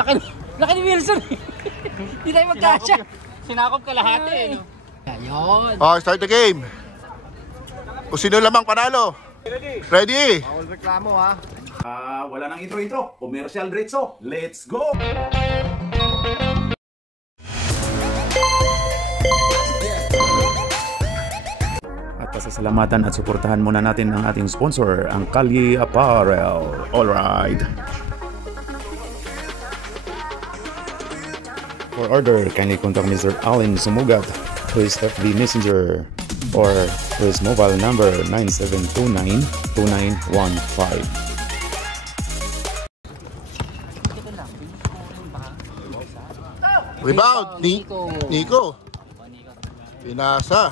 Laki ni Wilson. Hindi tayo magkasya. Sinakop ka lahat eh. No? Ayun. Oh, start the game. Kung sino lamang panalo. Ready? Bawal reklamo ha. Wala nang intro. Commercial diretso. Let's go! At pasasalamatan at suportahan muna natin ang ating sponsor, ang Kalye Apparel. Alright. For order, kindly contact Mr. Allen Sumugat to his FB Messenger or to his mobile number 9729-2915. Rebound. Nico. Pinasa.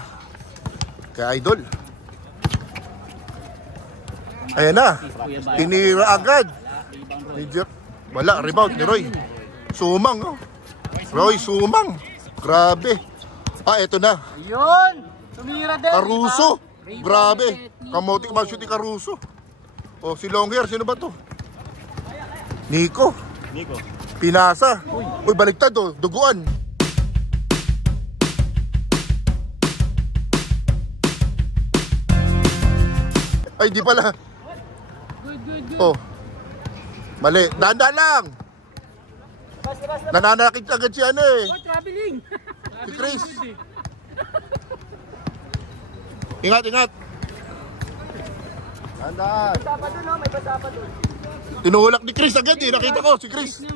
Kay Idol. Ayan na. Tinira agad. Wala. Rebound ni Roy. Sumang. Oh. Roy Sumang. Grabe. Eto na. Ayun. Tumira din. Caruso. Grabe. Kamotik ba shoot ni Caruso? O si Longhair. Sino ba to? Nico. Pinasa. Uy, baliktad oh. Duguan. Ay, di pala. Good. Oh. Mali. Dahan-dahan lang. Nananakit agad si ano eh. Traveling. Si Chris. Ingat. Tandaan. May basa pa doon. Tinulak ni Chris agad eh. Nakita ko si Chris.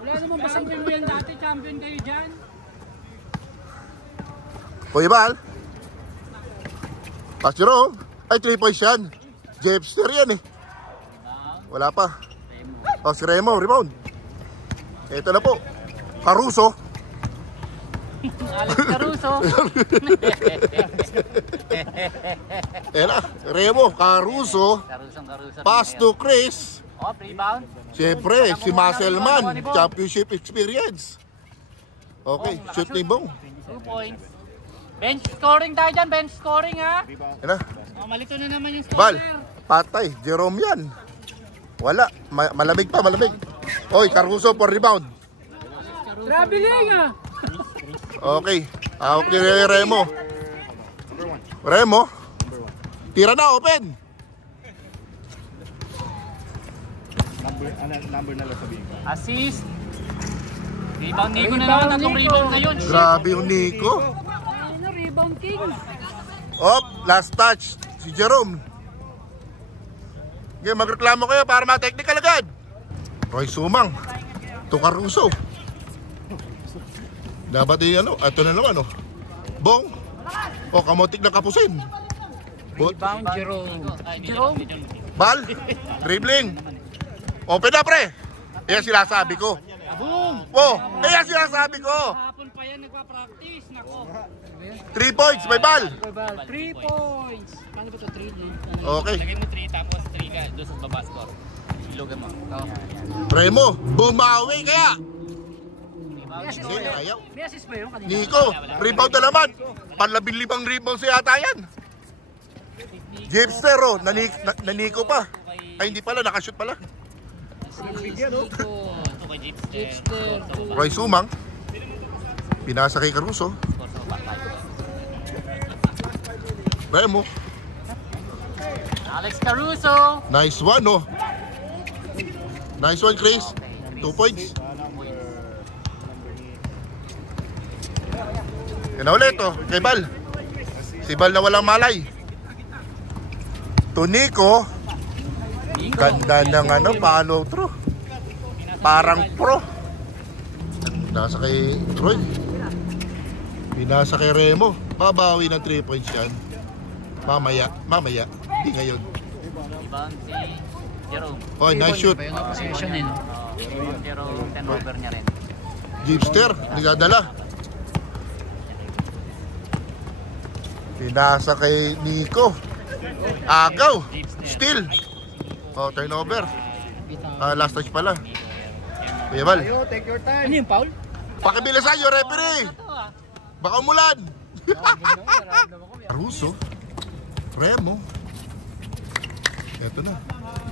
Wala naman basang yan dati. Champion kayo dyan. Kuya Bal. Pass Jerome. Ay, 3 points yan. Jepster yan eh. Wala pa. Oh, si Remo. Rebound. Ito na po. Caruso. Alex Caruso. Ayan na. Remo. Caruso. Pass to Chris. Oh, rebound. Siyempre, si Muscleman. Championship experience. Okay, shoot ni Bong. 2 points. Bench scoring tayo dyan. Bench scoring ha. Ayan na. Malito na naman yung score. Bal. Patay. Jerome yan. Wala. Malamig pa. Oy, Caruso for rebound. Traveling ha. Okay. Hawak ni Remo. Remo. Tira na, open. Number na lang sabihin ko. Assist. Rebound Nico na naman. Tatlong rebound na yun. Grabe yung Nico. Rebound king. Op, last touch. Si Jerome. Okay, magreklamo kayo para ma-technical agad. Roy Sumang. To Caruso. Dapat yung ano, ito na naman, Bong. O, kamotik na kapusin. Rebound Jerome. Bal. Dribbling. Open na, pre. Yan sinasabi ko. Boom. Oh, yan sinasabi ko. Hapon pa yan nagpa-practice. Nako. 3 points, may bal. 3 points. Paano ba ito? 3 din? Okay. Lagay mo 3 tapos 3 ka doon sa baba score. Ilogan mo. Remo, bumawi kaya. May assist ba yun? Ayaw. May assist ba yun kanina? Nico, rebound na naman. Panlabing-limang rebound siya yata yan. Jepster, naniko pa. Ay, hindi pala, nakashoot pala. Ito kay Jeepster. Roy Sumang. Pinasa kay Caruso. Remo. Alex Caruso. Nice one, Nice one, Chris. 2 points. Yan na ulit, kay Bal. Si Bal na walang malay. To Nico. Ganda ng paano throw. Parang pro. Nasa kay Roy. Pinasa kay Remo. Babawi ng 3 points yan. Mamaya. Hindi ngayon. Rebound si Jerome. Oh, nice shoot. Jerome, turnover niya rin. Jeepster, nagdadala. Pinasa kay Nico. Agaw. Steal. Oh, turnover. Last touch pala. Kuya Bal. Take your time. Ano yung foul? Pakibilisan nyo, referee. Baka umulan. Caruso. Remo. Eto na.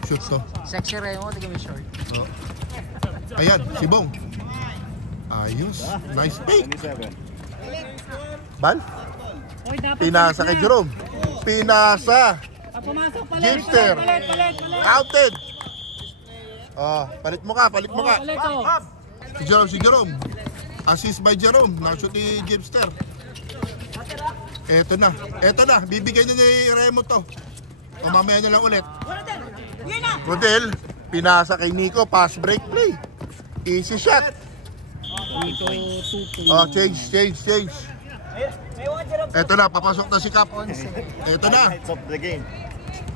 Shoot to. Sexy Remo, tignan mo yung short. Oh. Ayan, si Bong. Ayos. Nice fake. 27. Bal? Pinasa kay Jerome. Pinasa. Pumasok pala. Gipster. Palit. Counted. Oh, palit mo ka. Palit oh. Si Jerome. Assist by Jerome. Nakashoot ni Gipster. Eto na. Bibigyan niya ni Remo to. O mamaya na lang ulit. Rodel. Pinasa kay Nico. Pass break play. Easy shot. Oh, change. Eto na, papasok na si Cap. Eto na. Highlights of the game.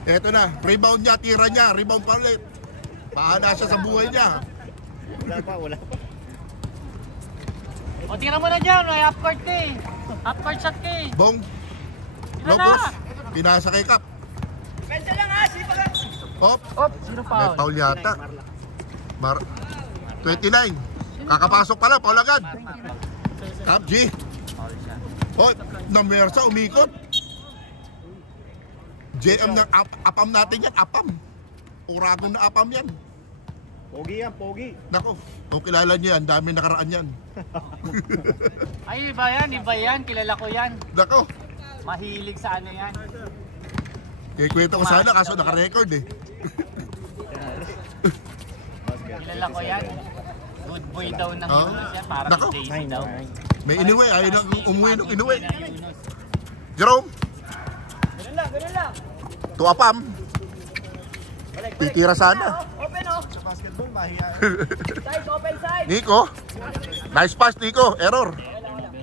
Eto na. Rebound niya, tira niya. Rebound pa ulit. Paana siya sa buhay niya. Wala pa. O, tira mo na dyan. May half court ka eh. Half court shot ka eh. Bong. Tira Lobos. na. Pinasa kay Cap. Pensa lang ha. Sipa ka. Hop. Zero May foul. foul yata. 29. Kakapasok pala, foul agad. Cap G. Oh, namersa, umikot. JM ng apam natin yan, apam. Uragong na apam yan. Pogi. Nako, kung kilala niyo yan, dami nakaraan yan. Ay, iba yan. Kilala ko yan. Nako, Mahilig sa ano yan. kikwento ko sana kaso nakarecord eh. Kilala ko yan. Good boy daw ng Oh. Yunus yan. Parang Nako. Daisy daw. May inuwi, ayaw nang umuwi nung inuwi. Ng Yunus. Jerome, Ganun lang. to apam. Titira sana. Open oh. Sa basketball, mahiya. Side, open side. Nico, nice pass Nico, error.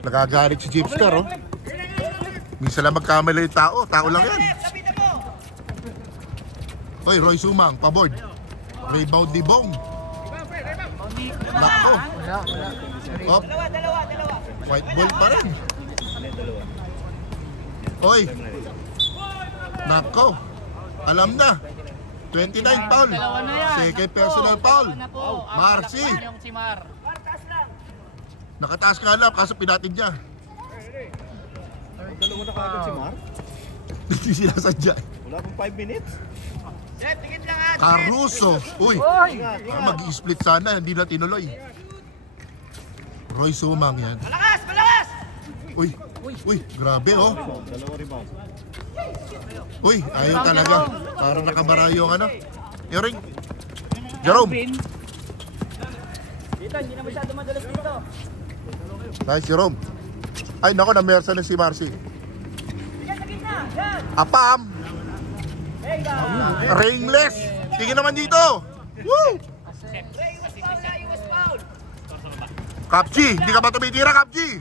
Nagagalit si Gipster oh. Minsan lang magkamali yung tao lang yan. Hoy, Roy Sumang, paboard. Rebound ni Bong. Nako. Op. Dalawa. White ball pa rin. Hoy. Nako. Alam na. 29 foul. Dalawa na yan. Second personal foul. Dalawa na po. Ang Marcy. malakpan yung si Mar. Nakataas ka lang kaso pinatid niya. Dalawa na kagad si Mar. Hindi sinasadya. Wala pang 5 minutes. Caruso. Uy. Mag-i-split sana. Hindi na tinuloy. Roy Sumang yan. Malakas! Uy, grabe oh. Dalawa rebound. Uy, ayaw talaga. Parang nakabara yung ano. Yung ring. Jerome. Dito, hindi na masyado madalas dito. Nice, Jerome. Ay, nako, na-mersa na si Marcy. Apam. Ringless. Tingin naman dito. Woo! Kapji, hindi ka ba tumitira, Kapji?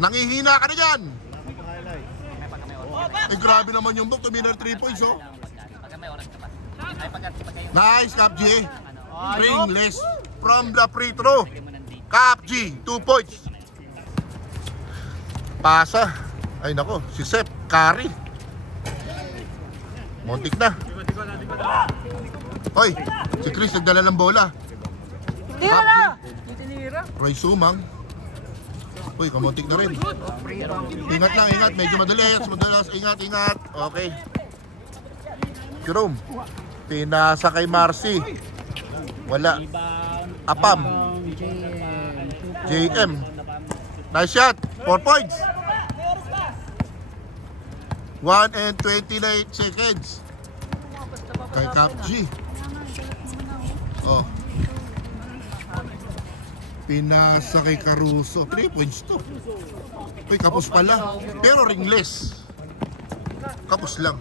Nangihina ka na dyan. Eh, grabe naman yung book. Tumina 3 points, oh. Nice, Kapji. Ringless from the free throw. Kapji, 2 points. Pasa. Ay, nako, si Sep, Kari. Montik na. Hoy, si Chris nagdala ng bola. Tira na! Tinira. Roy Sumang. Uy, kamontik na rin. Ingat lang, ingat. Medyo madalas. Ingat. Okay. Jerome. Pinasa kay Marcy. Wala. Apam. JM. Nice shot. 4 points. 1 and 29 seconds. Kay Cap G. Oh. Pinasa kay Caruso. 3 points to. Uy, kapos pala. Pero ringless. Kapos lang.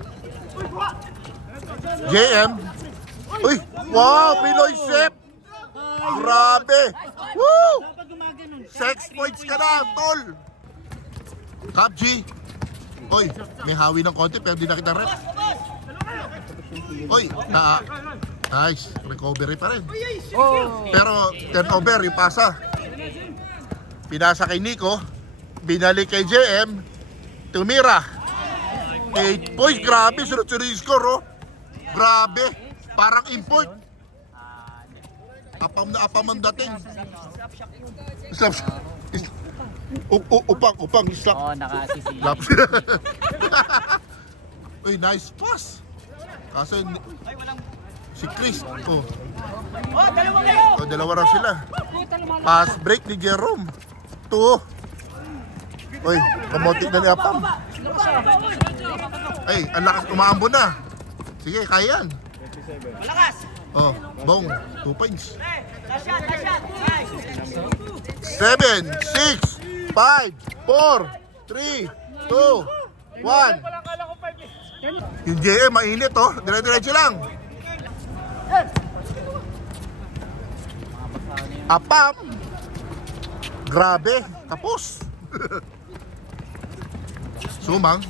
JM. Uy, wow, Pinoy Sep. Grabe. Woo! 6 points ka na, tol. Cap G. Uy, may hawi ng konti pero di na kita rep. Uy, nice. Recovery pa rin. Pero turnover yung pasa. Pinasa kay Nico. Binalik kay JM. Tumira. 8 points. Grabe. Sunod-sunod yung score, oh. Grabe. Parang import. Apam na apam ang dating. Slap shot. Upang. Slap. Oo, nakasisili. Slap. Uy, nice pass. Kaso Si Chris. Oh, dalawa raw sila. Pass break ni Jerome. 2. Uy, kamotik na ni Apam. Ay, ang lakas, umaambo na. Sige, kaya yan. Malakas! Oh, Bong, 2 points. 7, 6, 5, 4, 3, 2, 1. Yung JM, mainit oh. Dire-diretso lang. Apam. Grabe, tapos. Sumang.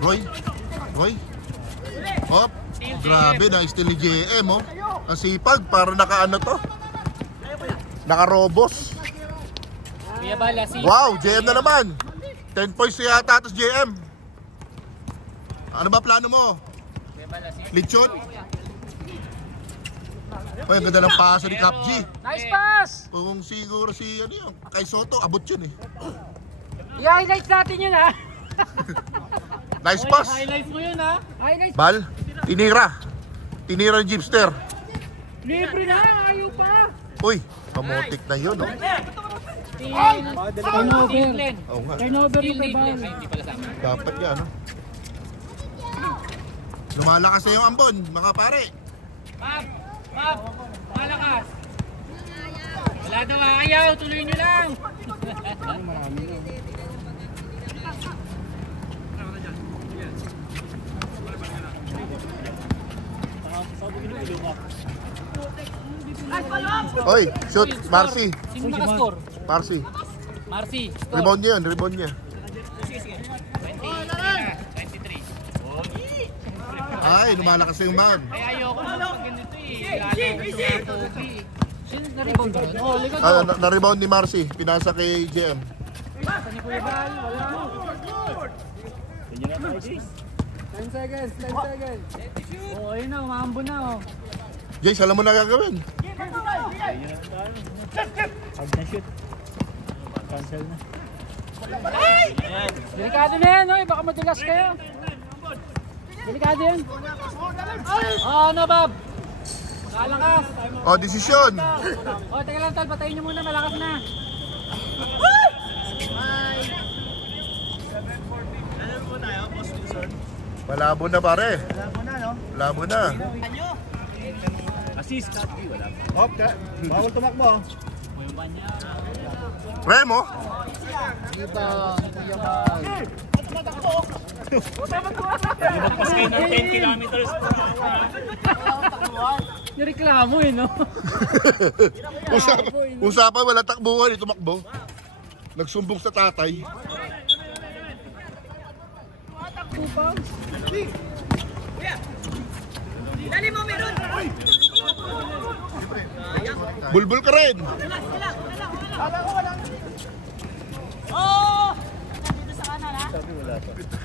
Roy. Hop. Grabe, na-steal ni JM oh. Ang sipag, para naka-ano to. Naka-robos. Kuya Bala, si... Wow, JM na naman. 10 points yata tapos JM. Ano ba plano mo? Kuya Bala, si... Lechon? Ay, ang ganda ng paso ni Cap G. Nice pass! Kung siguro si ano yun, kay Soto, abot yun eh. I-highlights natin yun ha! Nice pass. Highlights mo yun ha! Highlights! Bal, tinira. Tinira ng Jeepster. Libre na! Ayaw pa! Uy, kamotik na yun oh. Turnover! Oo nga, Turnover yung kay Bal. dapat yan no. Lumalakas na yung ambon, mga pare. Map! Malakas! Wala daw ayaw! Tuloy nyo lang! Oy, shoot, Marcy. Sino nakascore? Marcy. Marcy! Rebound niya yun, rebound niya. 23. Ay, lumalakas na yung man. Ay, ayoko na pag ganito eh. Sino na-rebound ba? Oh, ligat Ah, na-rebound ni Marcy, pinasa kay JM. ni Kuya Bal, wala mo. 10 seconds. Oh, ayun na, umaambo na oh. Jace, alam mo na gagawin. Delikado na yan, oy. Baka madulas kayo. Delikado yan. Oh, ano, Bob? Kalakas. O, desisyon. Oh, teka lang, Tal. Patayin nyo muna. Malakas na. Malabo na pare. Malabo na. Assist. Hop, bawal tumakbo. Remo. Lumagpas kayo ng 10 kilometers. Nireklamo eh, no? Usapan, wala takbuhan, tumakbo. Nagsumbong sa tatay. Bulbul ka rin.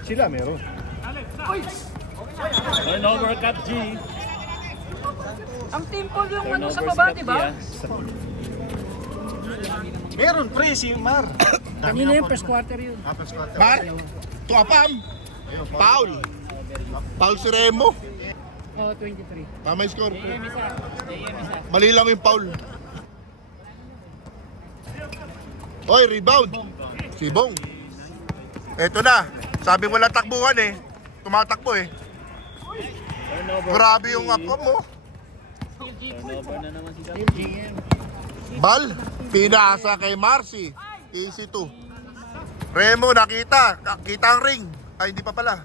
Sila meron. Turnover Cap G. Ang timple yung ano sa baba, di ba? Meron pre si Mar. Kanina yung first quarter yun. Mar, tuapam. Paul. Paul si Remo. Oh, 23. Tama yung score. JM isa. Mali lang yung Paul. Oy, rebound. Si Bong. Eto na. Sabi mo lang takbuhan eh. Tumatakbo eh. Grabe yung apam mo. Bal, pinasa kay Marcy. Easy 2. Remo, nakita. Kita ang ring. Ay, hindi pa pala.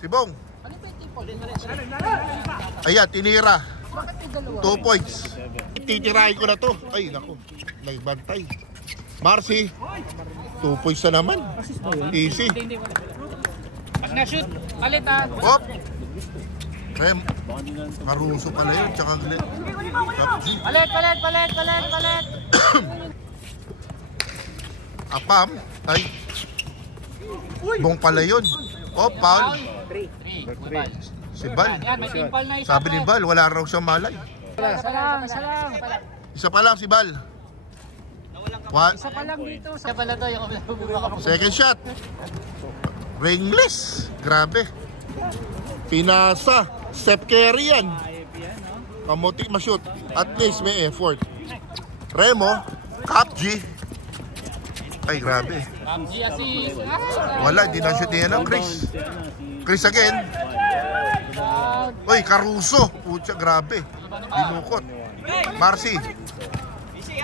Si Bong. Ayan, tinira. 2 points. Titirahin ko na to. Ay, naku. Nagbantay. Marcy, 2 points na naman. Easy. Pag na-shoot, palit ah. Hop. Rem. Caruso pala yun. Tsaka Glenn. Palit. Apam. Ay. Bong pala yun. Oh, Paul. 3. Si Bal. Yan, may timpal na isa. Sabi ni Bal, wala raw siyang malay. Isa lang. Isa pa lang si Bal. Isa pa lang dito. Isa pala to yung Second shot. Ringless. Grabe. Pinasa. Step carry yan. Kamutik ma-shoot. At least may effort. Remo, Cap G. Ay, grabe. G assist. Wala, di na shoot niya ng Chris. Chris again. Uy, Caruso. Pucha, grabe. Dinukot. Marcy. Easy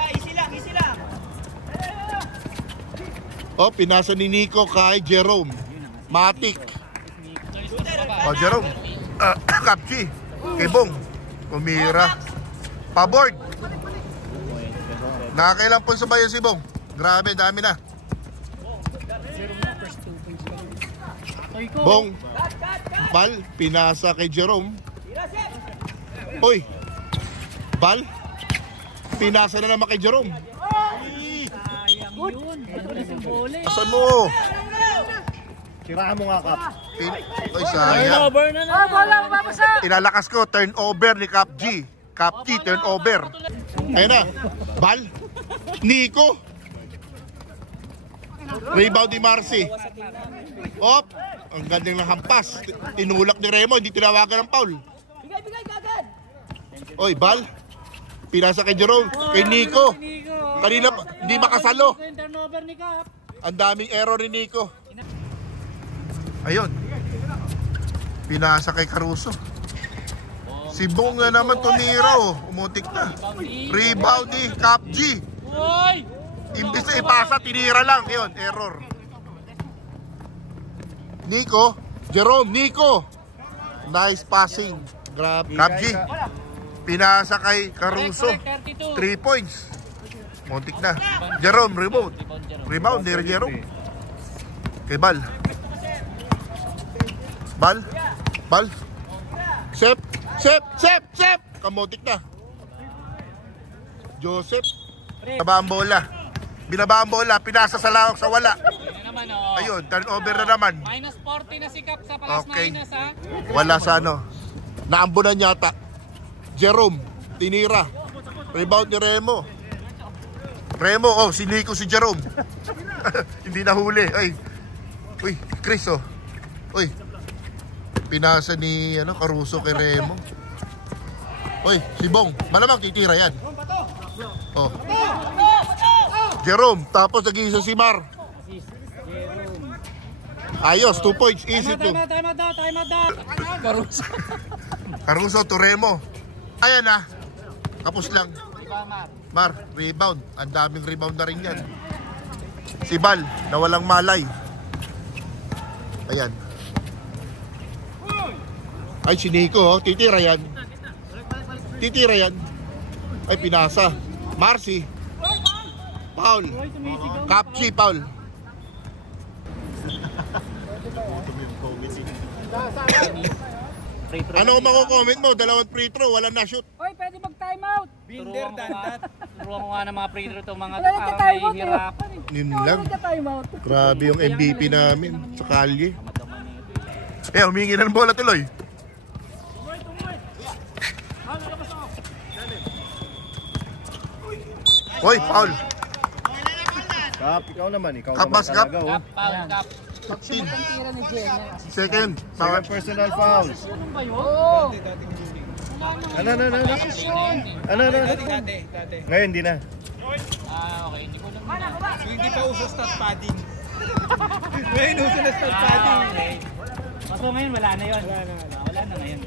lang. Oh, pinasa ni Nico kay Jerome. Matic. Oh, Jerome. Cap G. Kebong. Umira. Paboard. Nakakailang punso ba yun si Bong? Grabe, dami na. Bong. Bal, pinasa kay Jerome. Uy. Bal. Pinasa na naman kay Jerome. Asan mo? Siraan mo nga, Kap. Uy, sayang. Ilalakas ko, turnover ni Cap G. Cap G, turnover. Ayun na. Bal. Nico. Rebound ni Marcy. Op. Ang gandang ng hampas. Tinulak ni Remo, hindi tinawagan ng foul. Oy, Bal. Pinasa kay Jerome, kay Nico. Kanina hindi makasalo. Ang daming error ni Nico. Ayun. Pinasa kay Caruso. Si Bong na naman tumira, oh. Umutik na. Rebound ni Cap G. Imbis na ipasa, tinira lang. Yun, error. Nico, Jerome, Nico. Nice passing. Grab. Cap G. Pinasa kay Caruso. 3 points. Muntik na. Jerome, rebound. Rebound ni Jerome. Kay Bal. Bal. Bal. Sep. Kamutik na. Joseph. Binaba ang bola. Pinasa sa lawak sa wala. Ayun, turnover na naman. Minus 40 na si Cap sa plus minus, ha? Wala sa ano. Naambunan yata. Jerome, tinira. Rebound ni Remo. Oh, si Nico si Jerome. Hindi nahuli. Ay. Uy, Chris, oh. Uy. Pinasa ni Caruso kay Remo. Uy, si Bong. Malamang titira yan. Oh. Jerome, tapos nag-iisa si Mar. Ayos, 2 points. Easy to. Time out. Caruso to Remo. Ayan na. Tapos lang. Mar, rebound. Ang daming rebound na rin yan. Si Bal, na walang malay. Ayan. Ay, si Nico, oh. Titira yan. Ay, pinasa. Marcy. Foul. Cap G, foul. Ano kung mako-comment mo? 2 free throw, walang na-shoot. Oy, pwede mag-time out. Turuan ko nga ng mga free throw itong mga Wala na parang time out. nahihirapan eh. Yun lang. Time out. Grabe yung MVP namin sa kalye. Humingi na ng bola tuloy. Hoy, foul. Kap, ikaw naman. Ikaw Kap, naman mas, Kap. talaga, oh. Cap. 15. Tira ni Jen. Second. Second personal foul. Oo. Ano? Ngayon, hindi na. Okay, hindi ko lang. Hindi pa uso stat padding. Ngayon uso na stat padding. Kaso ngayon wala na yun. Wala na ngayon.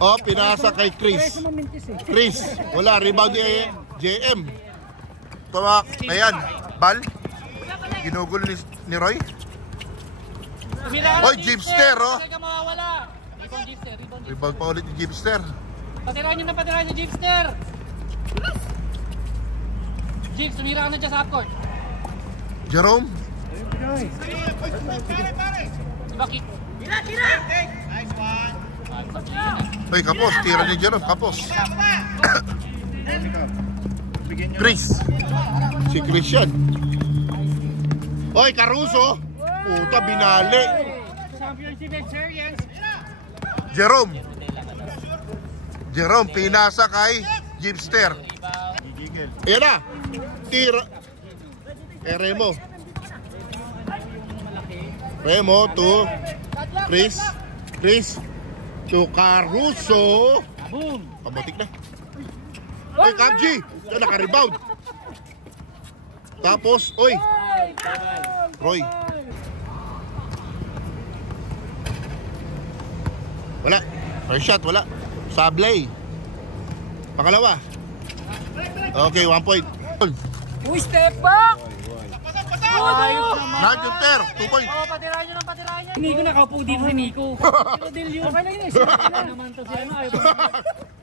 Oh, pinasa kay Chris. Chris. Wala, rebound ni JM. Tumak. Ayan. Bal. Ginugulo ni Roy. Oy, Jeepster, oh. Talaga mawawala. Rebound Jeepster. Rebound pa ulit ni Jeepster. Patirahan nyo Jeepster. Jeeps, tumira ka na dyan sa half-court. Jerome. Diba kick? Tira! Nice one. Oy, kapos. Tira ni Jerome. Kapos. Chris. Si Christian. Oy, Caruso. Puta, binali. Championship experience. Jerome, pinasa kay Jeepster. Ayan na. Tira. Remo to Chris to Caruso. Boom! Pamotik na. Oy, Kapji! Ito, naka-rebound. Tapos, oy. Roy. Wala. First shot, wala. Sablay. Pangalawa. Okay, 1 point. Uy, step back! Ayos naman. Nag-junter, 2 points. Patirahan nyo ng patirahan nyo. Nico nakaupo dito si Nico. Pero Del yun. Okay lang yun. Sila naman to si ano.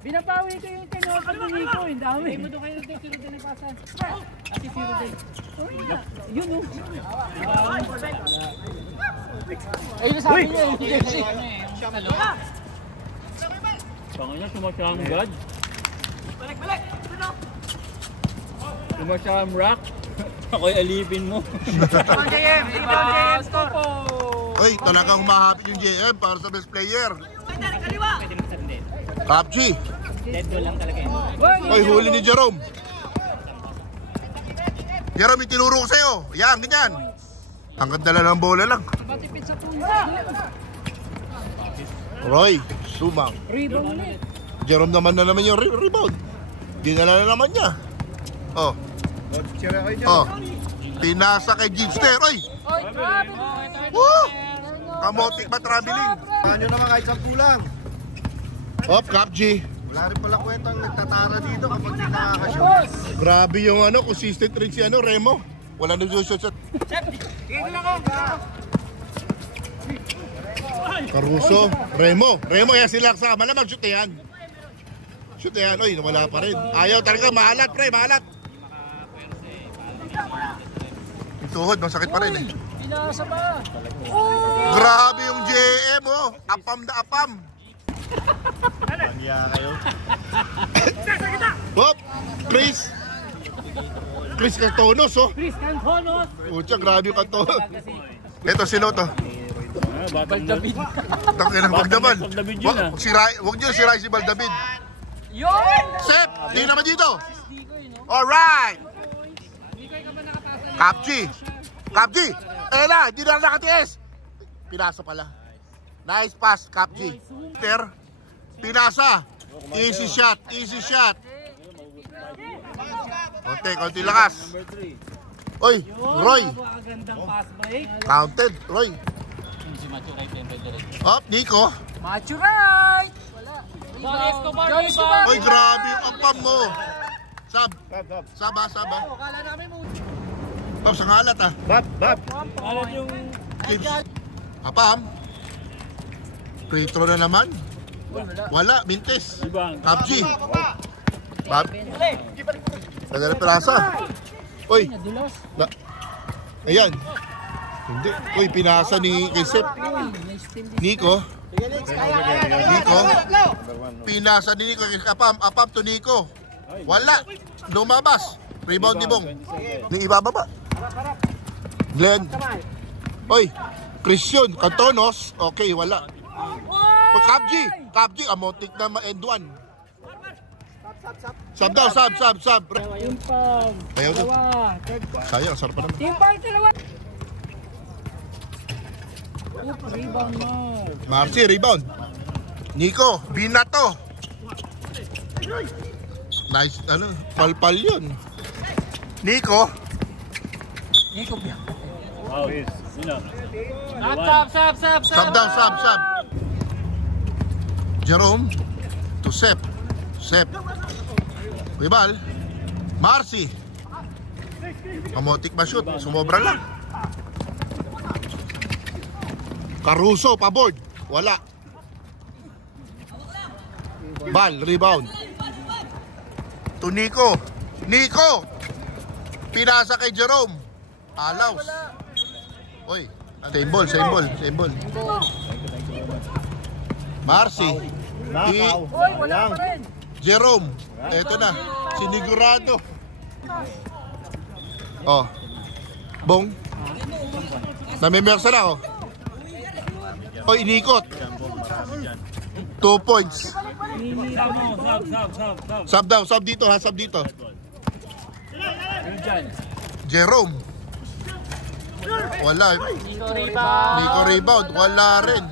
Binabawi ko yung tinopag ni Nico. Yung dami. Ay mo doon kayo si Rodel yung pasan. Ati si Rodel. Yun o. Ayun na sabi niya. Pango niya, sumasyang God. Balik! Sumasyang rock. Ako'y alipin mo. JM! Stop po! Oy, talagang humahapit yung JM para sa best player. Kapji. Dead ball lang talaga yun. Oy, huli ni Jerome. Jerome, yung tinuro ko sa'yo. Yan, ganyan. Ang ganda lang ng bola lang. Batipid sa punya. Roy, sumang. Rebound ulit. Jerome naman yung rebound. Dinala na naman niya. Oh. Oh. Pinasa kay Ginster. Oy! Oy, grabe! Woo! Kamotik ba traveling? Saan nyo naman kahit 10 lang. Op, Kapji. Wala rin pala kwentang nagtatara dito kapag di nakakashoot. Grabe yung consistent rin si Remo. Wala na yung shot. Caruso, Remo, yan sila sa malamang shoot yan. Shoot yan, oy, wala pa rin. Ayaw talaga, maalat pre, maalat. Yung tuhod, masakit pa rin eh. Pinasa ba? Grabe yung JM oh, apam na apam. Kanya kayo. Hop, Chris Cantonos oh. Chris Cantonos! Pucha, grabe yung Cantonos. Ito si Loto. Baldabid. Tangin ang Baldabid. Huwag niyo siray si Baldabid. Yun! Sep, di naman dito. Alright. Kapji. Ela, hindi na nakatiis. Pinasa pala. Nice pass, Kapji. Pinasa. Easy shot. Konti lakas. Oy, Roy. Napakagandang pass break. Counted, Roy. Si Macho right and right. Up, Nico. Macho right! Wala. John Escobar! Oy, grabe yung apam mo. Sab. Saba. Kala namin mo. Pap, sa ngalat ah. Bab. Alam yung... Kids. Apam. Free throw na naman. Wala, mintis. Kapji. Bab. Tagal pirasa. Oy. Ayan. Hindi. Uy, pinasa ni Kisep. Nico. Pinasa ni Nico. Apam to Nico. Wala. Lumabas. Rebound ni Bong. Ni ibababa. Glenn. Oy. Christian. Cantonos. Okay, wala. Oy, Kapji. Amotik na ma-end one. Sab daw. Team Pam. Ayaw daw. Third quarter. Sayang, sarap pa naman. Team Pam, dalawa. Rebound mo. Marcy, rebound. Nico, binato. Nice, palpal yun. Nico. Sub down. Jerome to Sep. Wibal. Marcy. Kamotik ba shoot? Sumobra lang. Caruso, paboard. Wala. Bal, rebound. To Nico. Pinasa kay Jerome. Alaus. Oy, same ball. Marcy. Oy, wala pa rin. Jerome. Eto na. Sinigurado. Oh. Bong. Namimersa na oh. Oy, inikot. 2 points. Sub dito. Jerome. Wala. Nico rebound. Wala rin.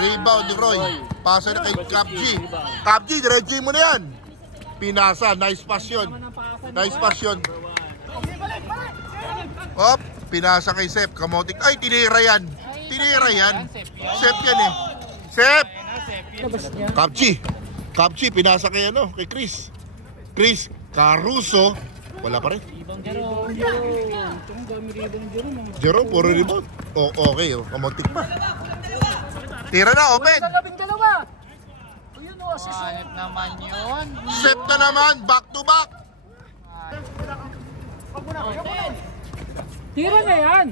Rebound ni Roy. Pasa na kay Kapji. Kapji, diretso mo na yan. Pinasa. Nice pass yun. Nice pass yun. Hop. Pinasa kay Sep. Kamotik. Ay, tinira yan. Tinira yan. Sep yan eh. Sep. Kapji. Kapji, pinasa kay ano, kay Chris. Chris. Caruso. Wala pa rin. Jerome, puro rebound. Oh, okay, oh. Kamotik pa. Tira na, open. Hanip naman yun. Sep na naman, back to back. Tira na yan.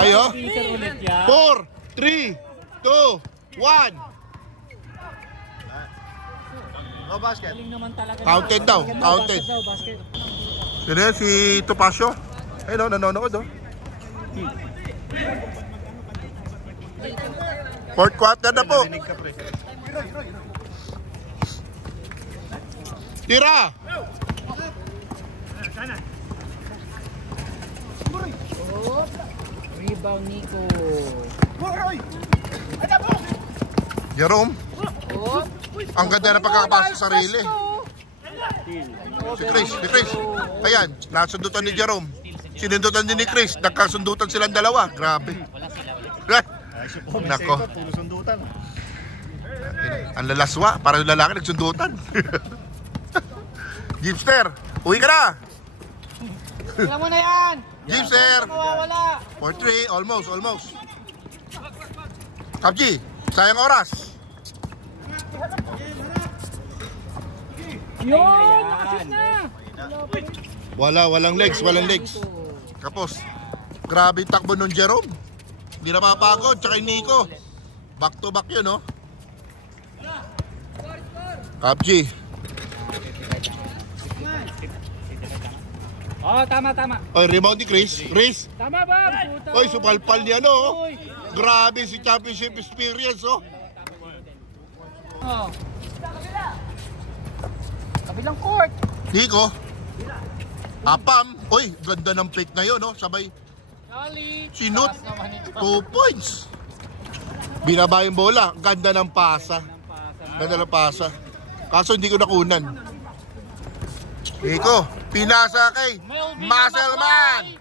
Ayo. 4, 3, 2, 1. Oh, basket. Counted daw, counted. Sino yan? Si Topacio? Ayun o, nanonood o. Fourth quarter na po. Tira! Rebound Nico. Jerome? Ang ganda na pagkakapasa sa sarili. Si Chris. Ayan, nasundutan ni Jerome. Sinundutan din ni Chris. Nagkasundutan silang dalawa. Grabe. Nako. Ang lalaswa. Para yung lalaki nagsundutan. Gipster, uwi ka na. Alam mo na yan. Gipster. Mawawala. 4-3, almost. Kapji, sayang oras. Yun, nakashoot na. Walang legs. Kapos. Grabe yung takbo nun Jerome. Hindi na mapagod. Tsaka yung Nico. Back to back yun, no? Kapji. Oh, tama. Oy, rebound ni Chris. Tama ba? Oy, supalpal niya, no? Grabe si championship experience, oh. Oh. Kabilang court. Nico. Apam. Oy, ganda ng pick na yun, no? Sabay. Sinut. 2 points. Binaba yung bola. Ganda ng pasa. Kaso hindi ko nakunan. Nico. Pinasa kay Muscleman.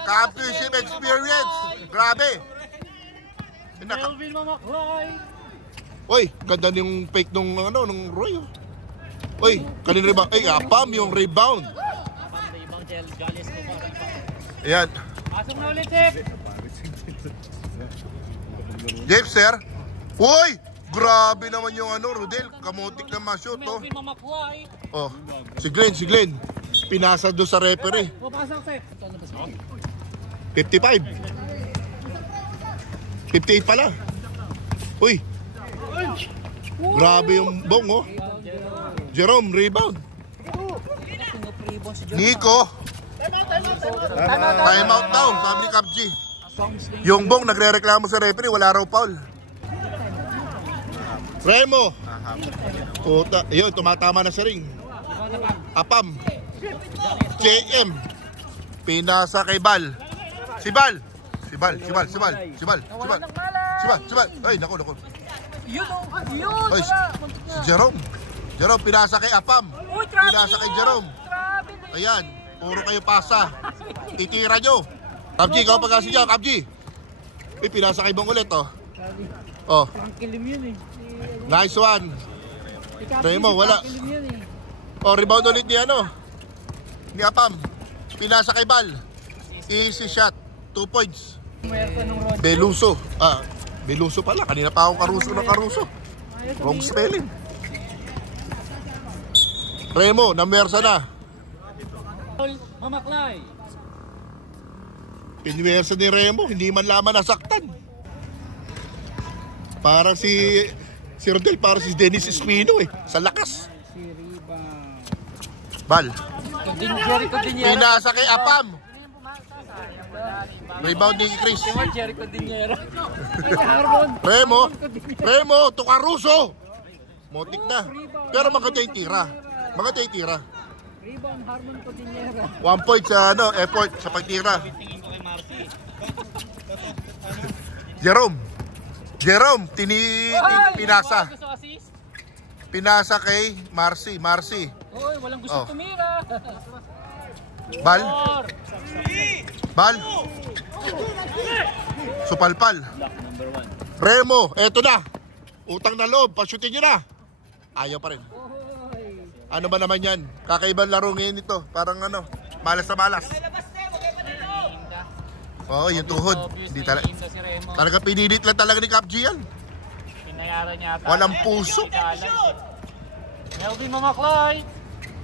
Championship experience. Grabe. Melvin Mamaklay. Oy, ganda yung fake nung Roy. Oy, kanina rebound. Ay, Apam yung rebound. Ayan. Pasok na ulit, Sep. Jepster. Uy, grabe naman yung Rodel. Kamotik na ma-shoot, oh. Melvin Mamaklay. Oh, si Glenn. Pinasa doon sa referee. Pasok, Sep. 55. 58 pala. Uy. Grabe yung bong, oh. Jerome, rebound. Nico. Time out daw, sabi ni Kapji. Yung bong nagre-reklamo sa referee, wala raw foul. Remo. Puta, yun, tumatama na sa ring. Apam. JM. Pinasa kay Bal. Si Bal. Ay, naku. Ay, si Jerome. Jerome, pinasa kay Apam. Pinasa kay Jerome. Ayan, puro kayo pasa. Titira nyo. Kapji, ikaw pagkasi dyan, Kapji. Pinasa kay Bong ulit, oh. Oh. Nice one. Remo, wala. Oh, rebound ulit ni ni Apam. Pinasa kay Bal. Easy shot. 2 points. Beluso. Beluso pala. Kanina pa akong Caruso. Wrong spelling. Remo, namersa na. Mamaklay. Pinwersa ni Remo. Hindi man laman nasaktan. Para si Rodel, para si Dennis Espino Sa lakas. Bal. Pinasa kay Apam. Rebound ni Chris. Remo, to Caruso. Motik na. Pero maganda yung tira. Rebound Harmon Cordillera. 1 point sa effort sa pagtira. Jerome. Jerome, pinasa. Gusto assist? Pinasa kay Marcy. Oy, walang gusto Oh. tumira. Bal. Or, Bal. Supalpal. Block number 1. Remo, eto na. Utang na loob, pa-shootin nyo na. Ayaw pa rin. Ano ba naman yan? Kakaibang laro ngayon ito. Parang ano, malas na malas. Oo, yung tuhod. Hindi talaga. Si Remo. Talaga pinilit lang talaga ni Cap G yan. Pinayaran niya ata. Walang puso. Melvin Mamaklay.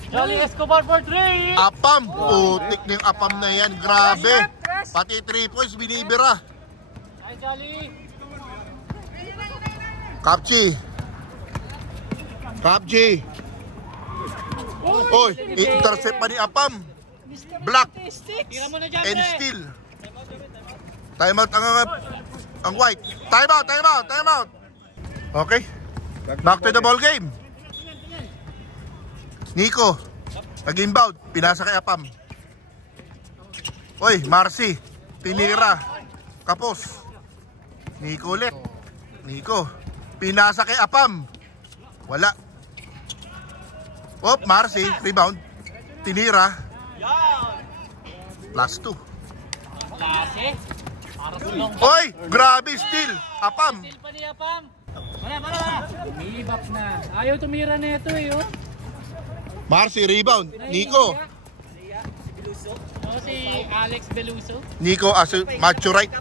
Jolly Escobar for 3. Apam. Putik na yung apam na yan. Grabe. Pati 3 points binibira. Ay, Jolly. Kapchi. Oy, intercept pa ni Apam. Block Tira mo na dyan, and pre. steal. Timeout ang White. Timeout. Okay. Back to the ball game. Nico. Nag-inbound. Pinasa kay Apam. Oy, Marcy. Tinira. Kapos. Nico ulit. Pinasa kay Apam. Wala. Op, Marcy. Rebound. Tinira. Plus 2. Klase. Para sulong. Oy, grabe steal. Apam. Steal pa niya, Pam. Wala. umibap na. Ayaw tumira na ito eh. Oh. Marcy, rebound. Nico. O, si Alex Beluso. Nico as macho right.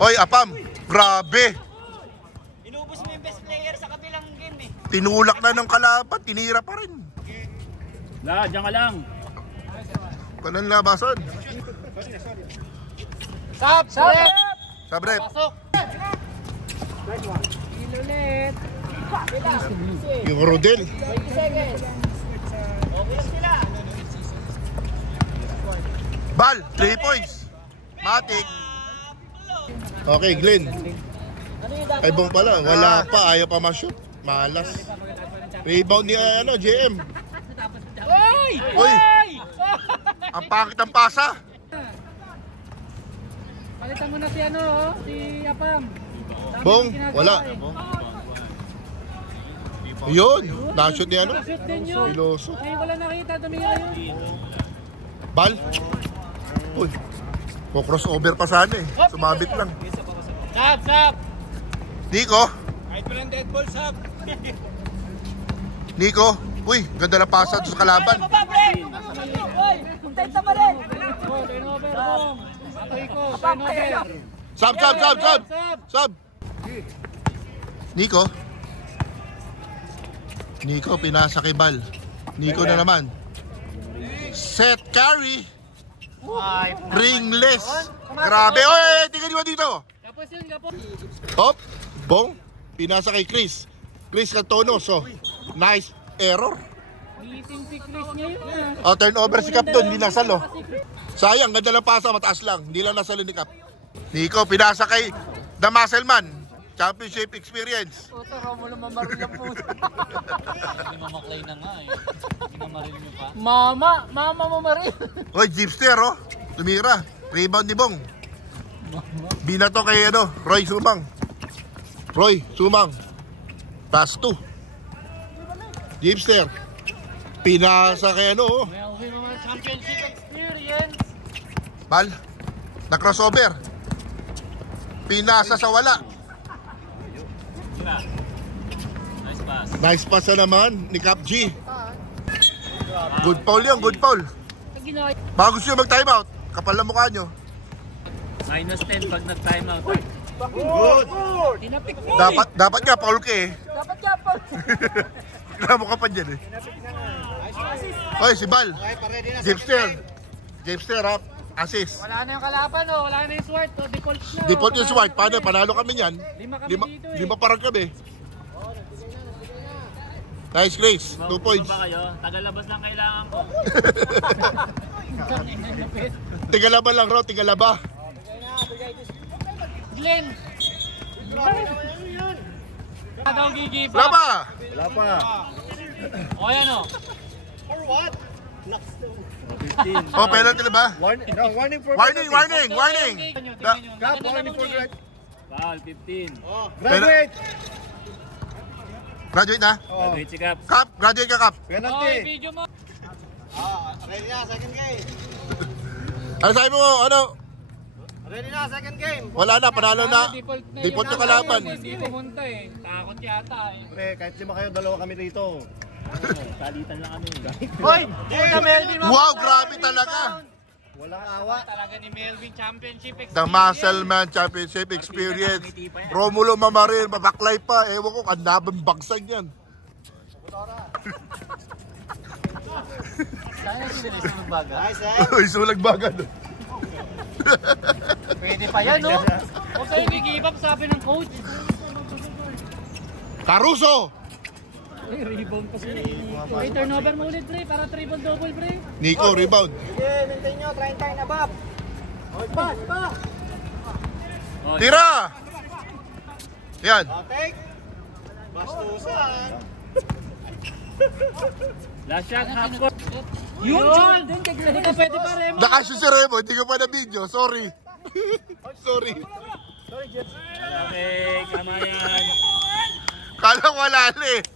Oy, Apam. Grabe. Inubos mo yung best player sa kabilang game eh. Tinulak na ng kalaban. Tinira pa rin. La, diyan ka lang. Kanan labasan. Sab! Sabrep. Pasok! Ilulit. Yung Rodel. Bal, 3 points. Matik. Okay, Glenn. Ay, bong pala. Wala pa. Ayaw pa ma-shoot. Malas. Rebound ni JM. Uy! Ang pangit ang pasa. Palitan mo na si si Apam. Dami Bong, yung ginagawa wala. eh. Yun. Na-shoot ni Shoot din yun. Piloso. Ngayon ko lang nakita, tumira yun. Bal. Uy. Crossover pa sana eh. Sumabit lang. Sab! Nico. Nico. Uy, ganda na pasa sa kalaban. Oh, turnover, Bong. Atoy ko, turnover. Sub. Nico, pinasa kay Bal. Nico na naman. Set carry. Ringless. Grabe. Oy, tingnan mo dito. Kapos yun, kapos. Hop. Bong. Pinasa kay Chris. Chris Cantono. So, nice error. Meeting si Chris ngayon. O, turnover si Cap doon. Hindi nasalo. Sayang, ganda lang pasa. Mataas lang. Hindi lang nasalo ni Cap. Nico, pinasa kay The Muscleman. Championship experience. Puto, Romulo mamaril ang puso. Hindi Mamaklay na nga eh. Hindi mamaril mo pa. Mama mamaril. Oy, Jeepster, oh. Tumira. Rebound ni Bong. Binato kay Roy Sumang. Plus 2. Jeepster. Pinasa kay oh. Melvin Mamaklay championship experience. Bal. Na-crossover. Pinasa sa wala. Nice pass. Nice pass na naman ni Cap G. Good foul yun, good foul. Baka gusto nyo mag-timeout. Kapal na mukha nyo. -10 pag nag-timeout. Tinapik. Dapat nga, foul ka eh. Dapat ka po. Reklamo ka pa dyan eh. Oy, si Bal. Jeepster ha. Assist. Wala na yung kalaban, oh. Wala na yung sword. Oh. Default na. Default yung swipe. Paano? Panalo kami yan. Lima kami dito eh. Lima parang kami. Nice, Grace. 2 points. Ba kayo? Tagalabas lang kailangan ko. Tigalaba lang, Ro. Tigalaba. Glenn. Wala daw gigipa. Wala pa. O yan o. Oh, penalty na ba? Warning for Warning. Cap, warning for Foul, 15. Graduate! Graduate na? Graduate si Cap. Cap, graduate ka, Cap. Penalty! Video mo. Ready na, second game. Ano sabi mo? Ano? Ready na, second game. Wala na, panalo na. Default na Default yun. yung kalaban. Hindi pumunta eh. Takot yata eh. Pre, kahit 5 kayo, 2 kami rito. Salitan lang kami. Hoy! Hoy na Melvin! Wow, grabe talaga. Walang awa. Talaga ni Melvin Championship experience. The Muscleman Championship Experience. Romulo Mamarin, mabaklay pa. Ewan ko, kandabang bagsan yan. Kaya sila isang baga. Nice, Uy, sulag bagad. Pwede pa yan, no? Huwag kayo give up, sabi ng coach. Caruso! Ay, rebound pa sila. Ay, turnover mo ulit, pre. Para triple-double, pre. Nico, rebound. Sige, maintain nyo, try time na Bob. Pass, pass. Tira! Yan. Take. Bastusan. Last shot, half court. Yun! Hindi ka pwede pa, Remo. Nakasyo si Remo, hindi ko pa na video. Sorry. Sorry. Okay, kamayan. Kala ko wala na eh.